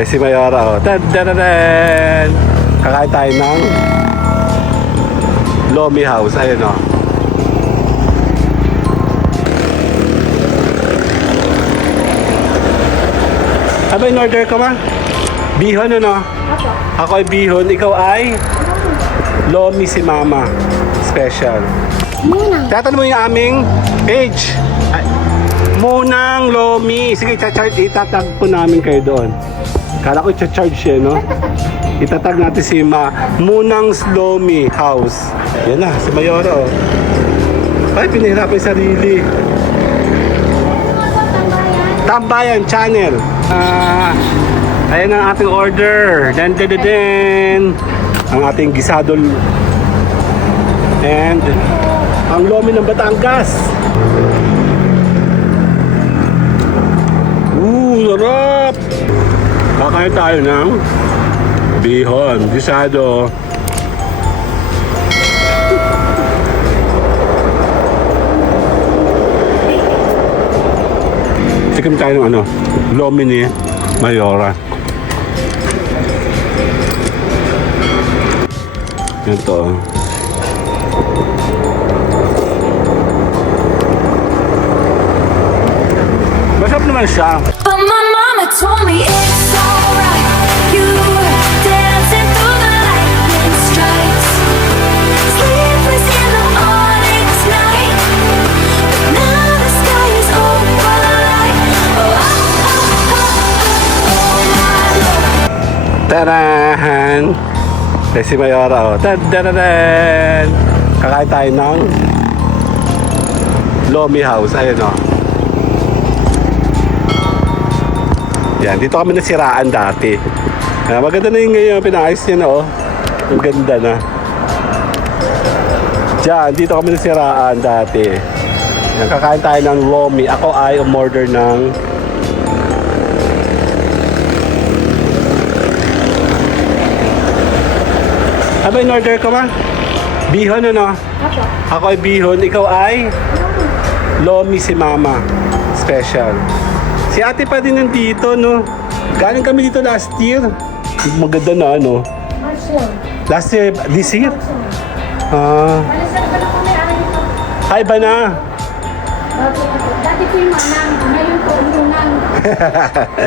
Si Mayora, oh. Tadadadad! Kakain tayo ng Lomi House. Ayun, oh. Ano in order ka ma? Bihon, ano? Ako ay bihon. Ikaw ay? Lomi si Mama. Special. Munang. Tatanong mo yung aming page. Ay, Munang Lomi. Sige, itatag po namin kayo doon. Kala ko i-charge siya, no? Itatag natin si Munang's Lomi House. Yan na, si Mayora, oh. Ay, pinahirapan yung sarili. Tambayan Channel. Ayan ang ating order. Den. Ang ating gisado. And ang Lomi ng Batangas. Sarap! Kakain tayo ng bihon, gisado. Tikim tayo ng ano, Lomi ni Mayora. Ito. Masarap naman siya. But my mama told me it's alright. You were dancing through the lightning strikes, sleepless in the morning tonight. But now the sky is overlight. Oh my Lord. Tarahan! Si Mayora, oh. Tadadadad! Kakain tayo ng Lomi House. Ayun, oh. Yan, dito kami nasiraan dati. Maganda na yung ngayon, pinayos niya na, oh. Ang ganda na. Diyan, dito kami nasiraan dati. Yan, kakain tayo ng Lomi. Ako ay umorder ng ano in order ka ma? Bihon, ano? Ako ay bihon. Ikaw ay? Lomi si Mama. Special. Si ate pa din nandito, no? Galing kami dito last year. Maganda na, ano? March lang. Last year, this year? March lang. Ah, Palisan pa lang kami ay ito. ay ba na? Dati po yung manang. Ngayon po yung munang.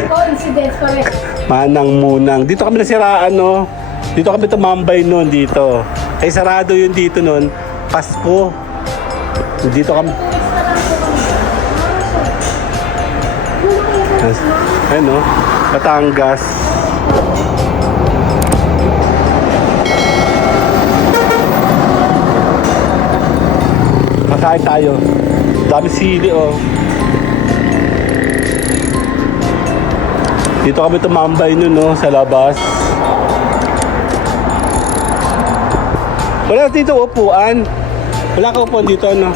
Coincidence pa rin. Manang munang. Dito kami nasiraan, no? Dito kami tumambay noon dito. Ay sarado yun dito noon. Pasko. Dito kami. Ayun, no? Batangas. Kakain tayo. Dami sili, oh. Dito kami tumambay noon, no? Sa labas. Wala dito upuan. Wala ka upuan dito, no?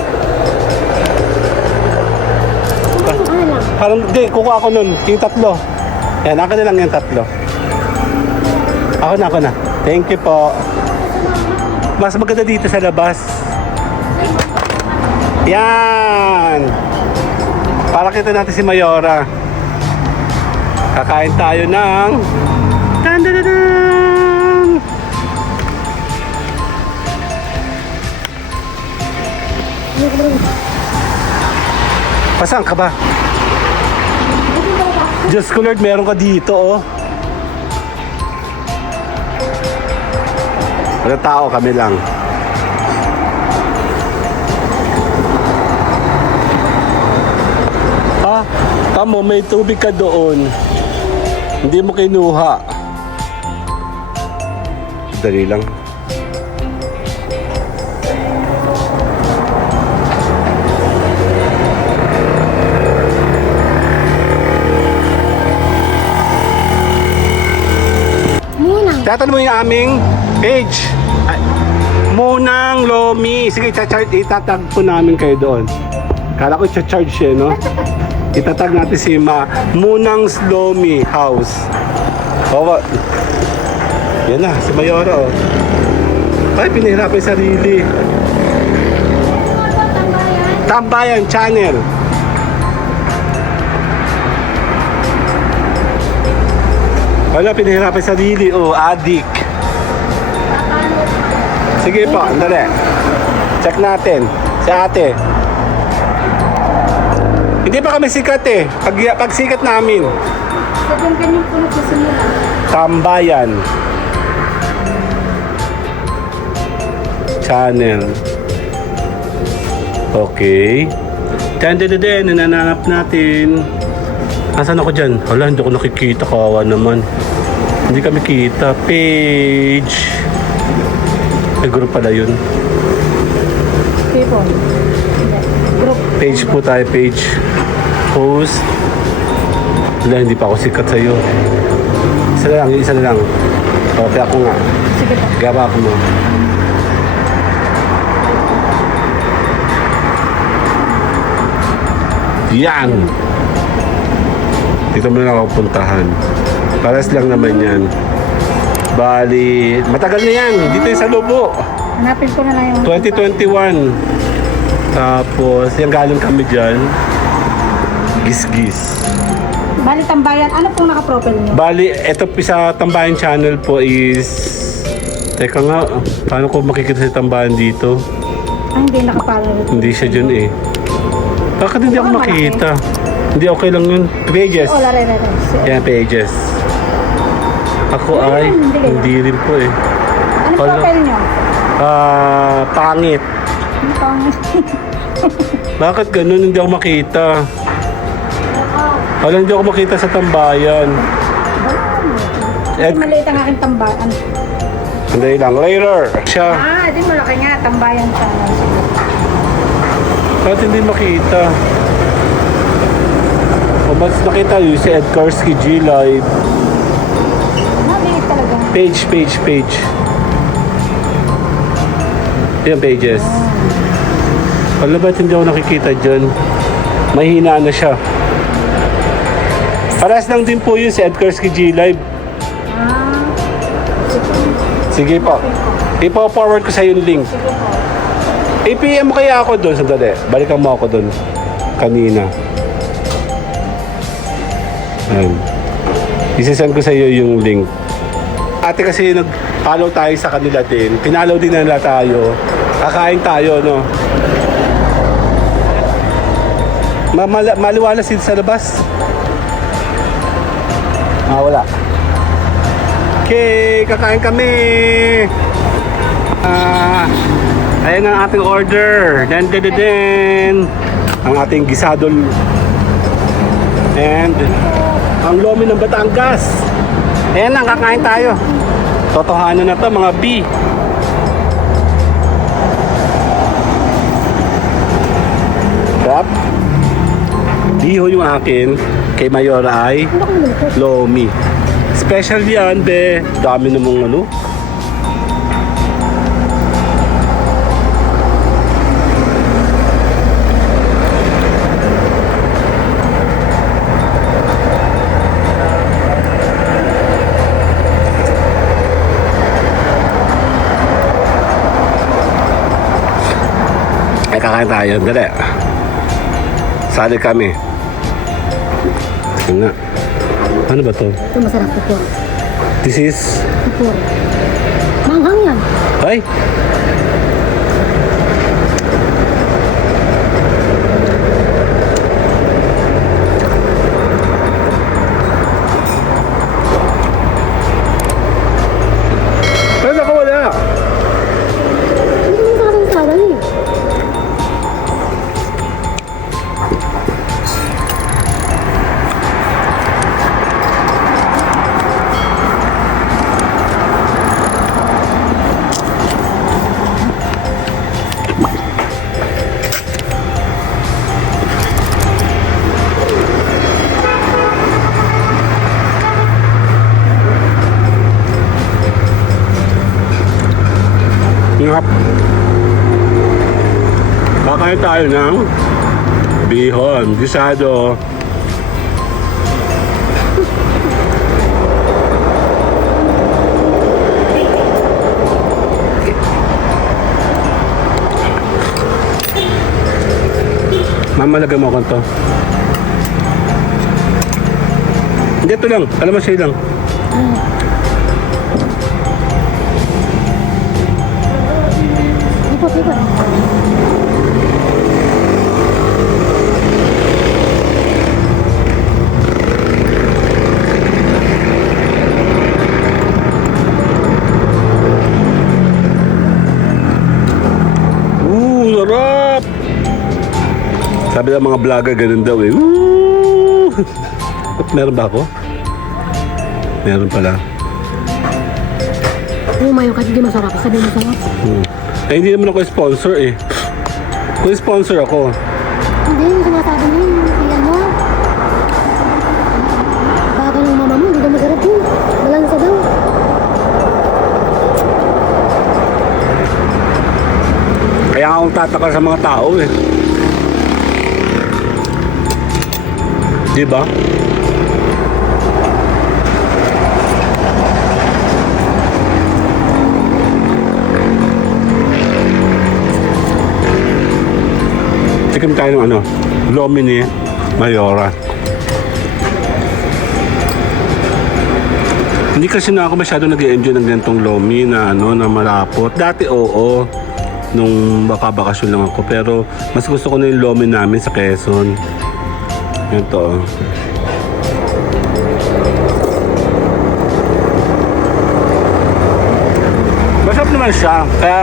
Parang, di, kukuha ako nun. Yung tatlo. Yan, ako na lang yung tatlo. Ako na. Thank you po. Mas maganda dito sa labas. Yan! Para kita natin si Mayora. Kakain tayo ng dan-dan-dan-dan! Pasang ka ba? Diyos ko Lord, meron ka dito, oh. Wala tao, kami lang. Ah, tamo, may tubig ka doon. Hindi mo kinuha. Dali lang. Tatanong mo yung aming page. Ay, Munang Lomi. Sige, itatag po namin kayo doon. Kala ko i-charge siya, no? Itatag natin si Munang's Lomi House. Oh, yan na, si Mayora, oh. Ay, pinahirapan yung sarili. Tambayan Channel. Wala, pinahirapan sa sarili. Oh, adik. Sige po, andali. Check natin. Si ate. Hindi pa kami sikat eh. Pag sikat namin. Sa dyan kanyang po nagsisimula. Tambayan. Channel. Okay. Diyan, nananap natin. Asan ako dyan? Wala, hindi ko nakikita. Kawawa naman. Hindi kami kita. Page. May group pala yun. People. Group. Page po tayo, page. Post. Wala, hindi pa ako sikat sa'yo. Isa na lang. Okay, ako nga. Sige po. Gawa ko mo. Yan! Dito mo na lang ako puntahan. Paras lang naman yan. Bali, matagal na yan. Dito yung sa Lubo. Hanapin ko na lang yung... 2021. Tapos, yung galing kami dyan. Gis-gis. Bali Tambayan. Ano pong naka-profile niyo? Bali, ito sa Tambayan channel po is... Teka nga, paano ko makikita si Tambayan dito? Hindi nakapalo. Hindi siya dyan eh. Bakit hindi ako Baka malaki. makita? Hindi, okay lang yun. Pages. Oh, lare. Yan, pages. Ako ay, hindi rin po eh. Ano profile niyo? Pangit. Ano pang... Bakit ganun? Hindi ako makita. Wala, hindi ako makita sa Tambayan. Kasi maliit ang aking Tambayan. Hindi lang. Later. Siya. Di malaki nga. Tambayan siya. Bakit hindi makita? O mas nakita yun si Ed Karski G Live. Maliit talaga. Page. Yan, pages. Wala, ba't hindi ako nakikita dyan? Mahina na siya. Paras lang din po yun si Ed Karski G Live. Sige po. Ipo-forward ko sa yung link. I-PM mo kaya ako doon. Sandali. Balikan mo ako doon. Kanina. Ayan. Isasend ko sa iyo yung link. Ate kasi nag-follow tayo sa kanila din. Pinalaw din nila tayo. Kakain tayo, no? Maliwalas dito sa labas. Wala. Okay, kakain kami. Ayan ang ating order. Den. Ang ating gisadol. And ang lomi ng Batangas. Ayan na, kakain tayo. Totohanan na to, mga B. Crap. Liho yung akin. Kay Mayora ay lomi. Special yan, be. Dami namang ano. Ay, kakain tayo. Dali. Sali kami. Ano? Ano ba to? Ito masarap po. This is... Pupur. Manghang yan. Ay! Ay, naku, wala! Hindi mo sa kasang saray. Ngap. Kakain tayo ng bihon, gisado. Mamalagay mo ko to. Hindi, ito lang. Kalamansi lang. Ikot, ikot. Sarap! Sabi ng mga vlogger, ganun daw eh. Woo! Meron ba ako? Meron pala. Umayo ka, hindi masarap. Sabi masarap. Eh, hindi naman ako sponsor eh. Kung sponsor ako, Hindi, yung sinasabi niya yun. Kaya mo. Bagal ng mama mo, hindi daw masarap yun. Malansa daw. kaya akong tataka sa mga tao eh. Diba? Tikim tayo ng ano, lomi ni Mayora. Hindi kasi na ako masyado nag-enjoy ng ganitong lomi na ano, na malapot. Dati oo, nung bakasyon lang ako. Pero mas gusto ko na yung lomi namin sa Quezon. Ito. Masarap naman siya. Kaya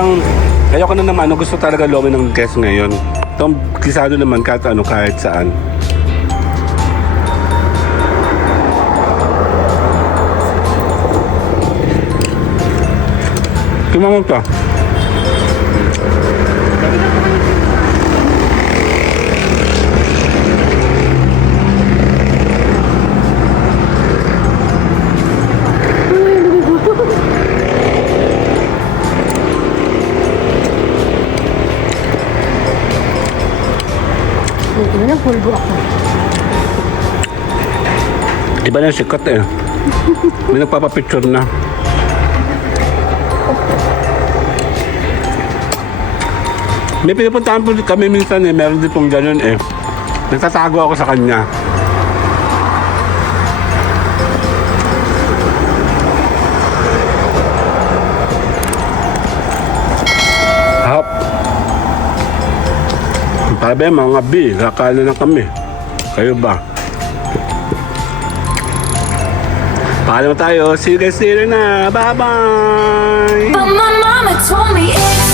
ayoko na naman, ano, gusto talaga lomi ng Quezon ngayon. Itong kisado naman kahit ano, kahit saan. Tumamang to. Ito na lang, pulbo ako. Iba na sikat eh. May nagpapapicture na. May pinupuntahan po kami minsan eh. Meron din pong ganun eh. Nagtatago ako sa kanya. Hop. Sabi mga B, kakain na kami. Kayo ba? Paalam tayo. See you guys later na. Bye-bye! But my mama told me it's